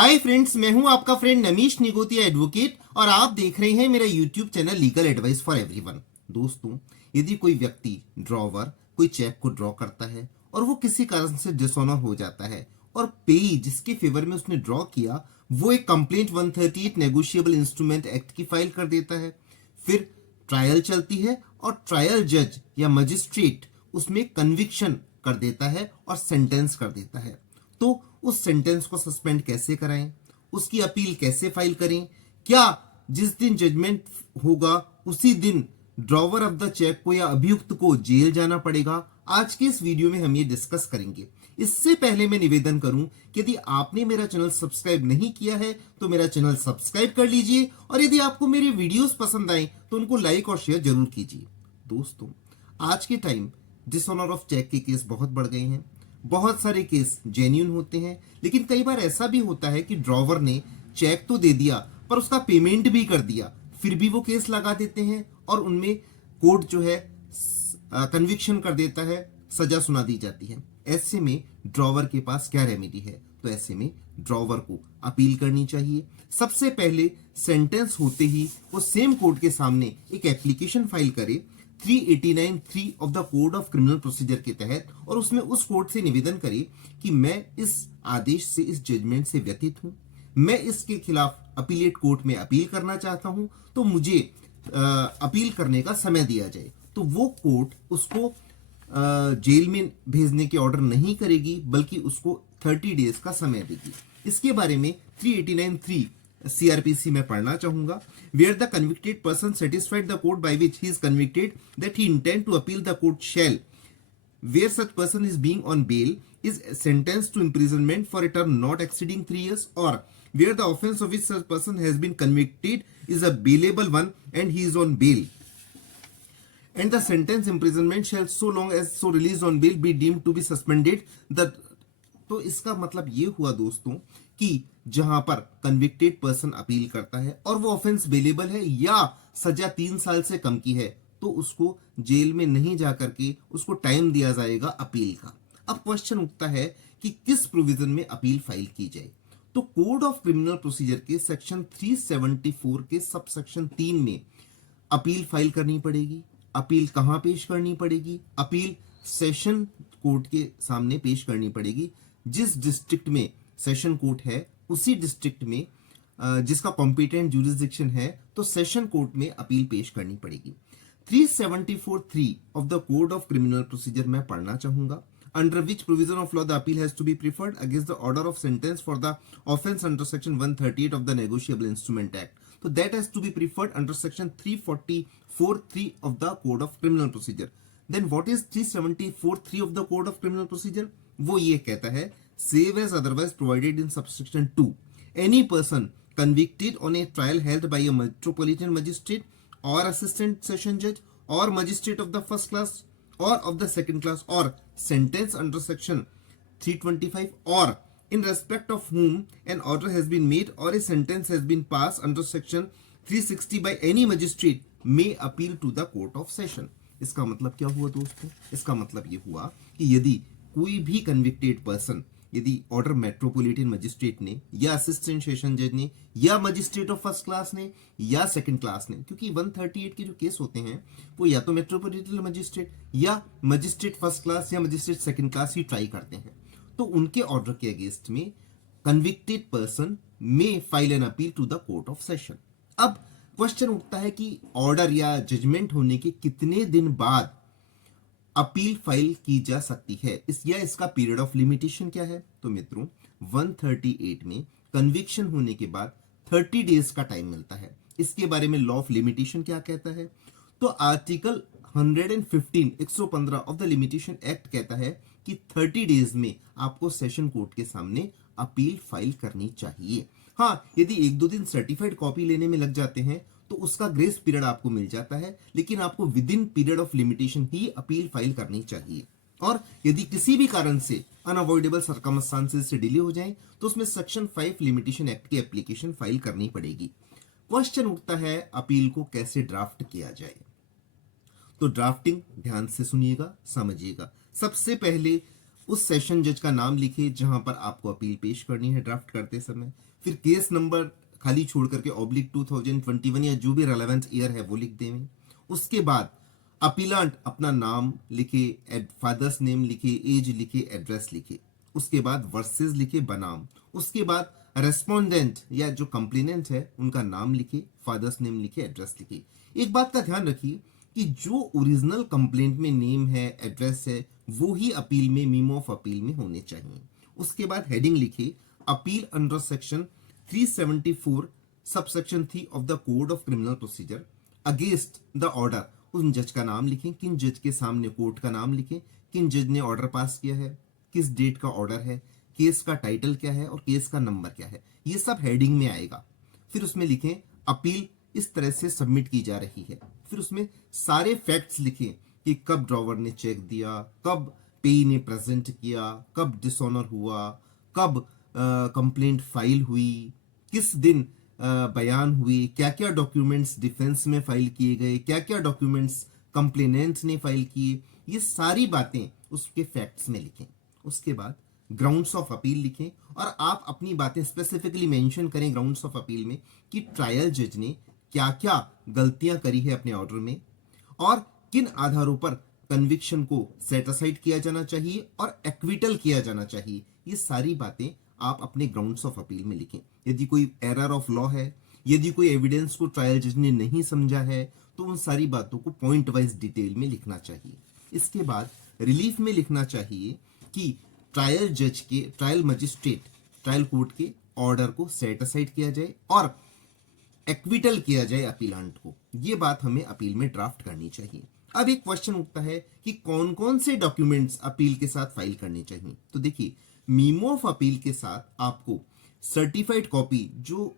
Hi friends, मैं हूं आपका फ्रेंड नमीश निगोतिया एडवोकेट और आप देख रहे हैं मेरा YouTube channel legal advice for everyone. दोस्तों, यदि कोई व्यक्ति ड्रॉवर कोई चेक को ड्रॉ करता है और वो किसी कारण से डिसऑनर हो जाता है और पेई जिसके फेवर में उसने ड्रॉ किया वो एक कंप्लेंट 138 नेगोशिएबल इंस्ट्रूमेंट एक्ट की फाइल कर देता है, फिर ट्रायल चलती है और ट्रायल जज या मजिस्ट्रेट उसमें कन्विक्शन कर देता है और सेंटेंस कर देता है, तो उस सेंटेंस को सस्पेंड कैसे कराएं, उसकी अपील कैसे फाइल करें, क्या जिस दिन जजमेंट होगा उसी दिन ड्रॉवर ऑफ द चेक को या अभियुक्त को जेल जाना पड़ेगा। आज के इस वीडियो में हम ये डिस्कस करेंगे। इससे पहले मैं निवेदन करूं कि यदि आपने मेरा चैनल सब्सक्राइब नहीं किया है तो मेरा चैनल सब्सक्राइब कर लीजिए और यदि आपको मेरे वीडियोस पसंद आए तो उनको लाइक और शेयर जरूर कीजिए। दोस्तों, आज के टाइम डिसऑनर ऑफ चेक के केस बहुत बढ़ गए हैं। बहुत सारे केस जेन्युइन होते हैं, लेकिन कई बार ऐसा भी होता है कि ड्रॉवर ने चेक तो दे दिया पर उसका पेमेंट भी कर दिया, फिर भी वो केस लगा देते हैं और उनमें कोर्ट जो है कन्विक्शन कर देता है, सजा सुना दी जाती है। ऐसे में ड्रॉवर के पास क्या रेमेडी है? तो ऐसे में ड्रॉवर को अपील करनी चाहिए। सबसे पहले सेंटेंस होते ही वो सेम कोर्ट के सामने एक एप्लीकेशन फाइल करे 389(3) of the code of criminal procedure के तहत और उसमें उस कोर्ट से निवेदन करे कि मैं इस आदेश से, इस जजमेंट से व्यथित हूं, मैं इसके खिलाफ अपीलेट कोर्ट में अपील करना चाहता हूं, तो मुझे अपील करने का समय दिया जाए। तो वो कोर्ट उसको जेल में भेजने के ऑर्डर नहीं करेगी, बल्कि उसको 30 डेज का समय देगी। इसके बारे में 389(3) CRPC में पढ़ना चाहूंगा। Where the convicted person satisfied the code by which he is convicted that he intend to appeal, the court shall, where such person is being on bail, is sentenced to imprisonment for a term not exceeding 3 years, or where the offence of which such person has been convicted is a bailable one and he is on bail, and the sentence imprisonment shall so long as so released on bail be deemed to be suspended the। तो इसका मतलब ये हुआ दोस्तों कि जहां पर convicted person appeal करता है और वो ऑफेंस बेलेबल है या सजा 3 साल से कम की है, तो उसको जेल में नहीं जाकर के उसको टाइम दिया जाएगा अपील का। अब क्वेश्चन उठता है कि किस प्रोविजन में अपील फाइल की जाए। तो कोड ऑफ क्रिमिनल प्रोसीजर के सेक्शन 374 के सब सेक्शन 3 में अपील फाइल करनी पड़ेगी। अपील कहां पेश करनी पड़ेगी? अपील सेशन कोर्ट के सामने पेश करनी पड़ेगी। जिस डिस्ट्रिक्ट में सेशन कोर्ट है उसी डिस्ट्रिक्ट में जिसका कॉम्पिटेंट जुरिसडिक्शन है, तो सेशन कोर्ट में अपील पेश करनी पड़ेगी। 374(3) of the code of criminal procedure मैं पढ़ना चाहूंगा। Under which provision of law the appeal has to be preferred against the order of sentence for the offence under section 138 of the negotiable instrument act, तो that has to be preferred under section 344(3) of the code of criminal procedure. Then what is 374(3) of the code of criminal procedure? वो ये कहता है, save as otherwise provided in subsection 2, any person convicted on a trial held by a metropolitan magistrate or assistant session judge or magistrate of the first class or of the second class or sentenced under section 325 or in respect of whom an order has been made or a sentence has been passed under section 360 by any magistrate may appeal to the court of session। इसका मतलब क्या हुआ दोस्तों? इसका मतलब ये हुआ कि यदि कोई भी कन्विक्टेड पर्सन, यदि ऑर्डर मेट्रोपॉलिटन मजिस्ट्रेट ने या असिस्टेंट सेशन जज ने या मजिस्ट्रेट ऑफ फर्स्ट क्लास ने या सेकंड क्लास ने, क्योंकि 138 के जो केस होते हैं वो या तो मेट्रोपॉलिटन मजिस्ट्रेट या मजिस्ट्रेट फर्स्ट क्लास या मजिस्ट्रेट सेकंड क्लास ही ट्राई करते हैं, तो उनके ऑर्डर के अगेंस्ट में कन्विक्टेड पर्सन में file an appeal to the court of session. अब क्वेश्चन उठता है कि ऑर्डर या जजमेंट होने के कितने दिन बाद अपील फाइल की जा सकती है, इसका पीरियड ऑफ लिमिटेशन क्या है? तो मित्रों, 138 में कन्विक्शन होने के बाद 30 डेज का टाइम मिलता है। इसके बारे में लॉ ऑफ लिमिटेशन क्या कहता है? तो article 115 of the limitation act कहता है कि 30 डेज में आपको सेशन कोर्ट के सामने अपील फाइल करनी चाहिए। हाँ, यदि 1-2 दिन सर्टिफाइड कॉपी लेने में लग जाते हैं तो उसका ग्रेस पीरियड आपको मिल जाता है, लेकिन आपको with in period of limitation he appeal file करनी चाहिए। और यदि किसी भी कारण से अनअवॉइडेबल सर्कमस्टांसेस से डिले हो जाए तो उसमें सेक्शन 5 लिमिटेशन एक्ट की एप्लीकेशन फाइल करनी पड़ेगी। क्वेश्चन उठता है, अपील को कैसे ड्राफ्ट किया जाए? तो ड्राफ्टिंग ध्यान से सुनिएगा, समझिएगा। सबसे पहले उस सेशन जज का नाम लिखे जहां पर आपको अपील पेश करनी है ड्राफ्ट करते समय। फिर केस नंबर खाली छोड़ करके /2021 या जो भी रेलेवेंस ईयर है वो लिख दें। उसके बाद अपीलांट अपना नाम लिखे, फादर्स नेम लिखे, एज लिखे, एड्रेस लिखे। उसके बाद वर्सेस लिखे बनाम। उसके बाद रेस्पोंडेंट या जो कंप्लेनेंट है उनका नाम लिखे, फादर्स नेम लिखे, एड्रेस लिखे। एक बात का ध्यान रखिए कि जो ओरिजिनल कंप्लेंट में नेम है, एड्रेस है, वो ही अपील में मीमो ऑफ अपील में होने चाहिए। उसके बाद हेडिंग लिखे, appeal under section 374 subsection 3 of the code of criminal procedure against the order. उन जज का नाम लिखें, किन जज के सामने कोर्ट का नाम लिखें, किन जज ने ऑर्डर पास किया है, किस डेट का ऑर्डर है, केस का टाइटल क्या है और केस का नंबर क्या है, ये सब हेडिंग में आएगा। फिर उसमें लिखें अपील इस तरह से सबमिट की जा रही है। फिर उसमें सारे फैक्ट्स लिखें कि कब ड्रॉवर ने चेक दिया, कब पेई ने प्रेजेंट किया, कब डिसऑनर हुआ, कब कंप्लेंट फाइल हुई, किस दिन बयान हुई, क्या क्या डॉक्यूमेंट्स डिफेंस में फाइल किए गए, क्या क्या डॉक्यूमेंट्स कंप्लेनेंट ने फाइल किए, ये सारी बातें उसके फैक्ट्स में लिखें। उसके बाद ग्राउंड्स ऑफ अपील लिखें और आप अपनी बातें स्पेसिफिकली मेंशन करें ग्राउंड्स ऑफ अपील में कि ट्रायल जज ने क्या क्या गलतियां करी है अपने ऑर्डर में और किन आधारों पर कन्विक्शन को सेट असाइड किया जाना चाहिए और एक्विटल किया जाना चाहिए। ये सारी बातें आप अपने ग्राउंड्स ऑफ अपील में लिखें। यदि कोई एरर ऑफ लॉ है, यदि कोई एविडेंस को ट्रायल जज ने नहीं समझा है, तो उन सारी बातों को पॉइंट वाइज डिटेल में लिखना चाहिए। इसके बाद रिलीफ में लिखना चाहिए कि ट्रायल मजिस्ट्रेट ट्रायल कोर्ट के ऑर्डर को सेट असाइड किया जाए और एक्विटल किया जाए अपीलांट को। ये बात हमें अपील में ड्राफ्ट करनी चाहिए। अब एक क्वेश्चन उठता है कि कौन कौन से डॉक्यूमेंट्स अपील के साथ फाइल करने चाहिए। तो देखिए, मीमो ऑफ अपील के साथ आपको सर्टिफाइड कॉपी, जो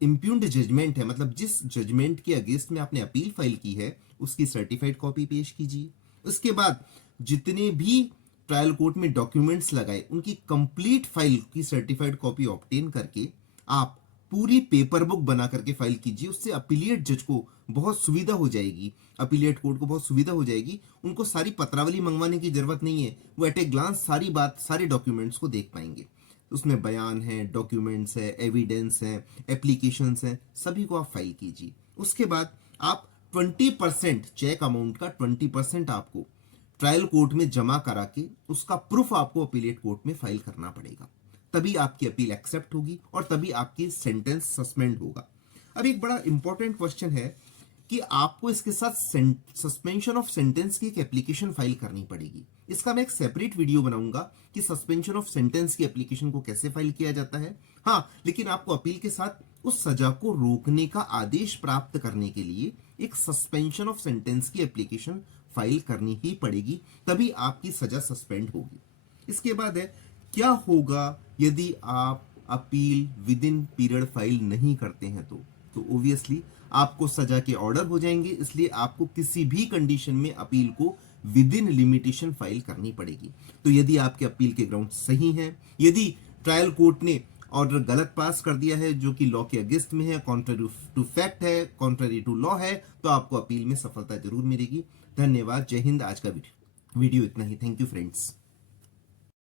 इम्प्यून्ड जजमेंट है, मतलब जिस जजमेंट के अगेंस्ट में आपने अपील फाइल की है उसकी सर्टिफाइड कॉपी पेश कीजिए। उसके बाद जितने भी ट्रायल कोर्ट में डॉक्यूमेंट्स लगाए उनकी कंप्लीट फाइल की सर्टिफाइड कॉपी ऑब्टेन करके आप पूरी पेपर बुक बना करके फाइल कीजिए। उससे अपीलिएट जज को बहुत सुविधा हो जाएगी, अपीलिएट कोर्ट को बहुत सुविधा हो जाएगी। उनको सारी पत्रावली मंगवाने की जरूरत नहीं है, वो एट ए ग्लांस सारी बात, सारे डॉक्यूमेंट्स को देख पाएंगे। उसमें बयान है, डॉक्यूमेंट्स है, एविडेंस है, एप्लीकेशंस है, सभी को आप फाइल कीजिए। उसके बाद आप 20% चेक अमाउंट का 20% आपको ट्रायल कोर्ट में जमा करा के उसका प्रूफ आपको अपीलेट कोर्ट में फाइल करना पड़ेगा। तभी आपकी अपील एक्सेप्ट होगी और तभी आपकी सेंटेंस सस्पेंड होगा। अब एक बड़ा इंपॉर्टेंट क्वेश्चन है कि आपको इसके साथ सस्पेंशन ऑफ सेंटेंस की एक एप्लीकेशन फाइल करनी पड़ेगी। इसका मैं एक सेपरेट वीडियो बनाऊंगा कि सस्पेंशन ऑफ सेंटेंस की एप्लीकेशन को कैसे फाइल किया जाता है। हाँ, लेकिन आपको अपील के साथ उस सजा को रोकने का आदेश प्राप्त करने के लिए एक सस्पेंशन ऑफ सेंटेंस की एप्लीकेशन फाइल करनी ही पड़ेगी, तभी आपकी सजा सस्पेंड होगी। इसके बाद है क्या होगा यदि आप appeal with in period file नहीं करते हैं तो ऑब्वियसली आपको सजा के ऑर्डर हो जाएंगे। इसलिए आपको किसी भी कंडीशन में अपील को विद इन लिमिटेशन फाइल करनी पड़ेगी। तो यदि आपके अपील के ग्राउंड सही हैं, यदि ट्रायल कोर्ट ने ऑर्डर गलत पास कर दिया है जो कि लॉ के अगेंस्ट में है, कॉन्ट्ररी टू फैक्ट है, कॉन्ट्ररी टू लॉ है, तो आपको अपील में सफलता जरूर मिलेगी। धन्यवाद, जय हिंद। आज का वीडियो इतना ही। Thank you friends.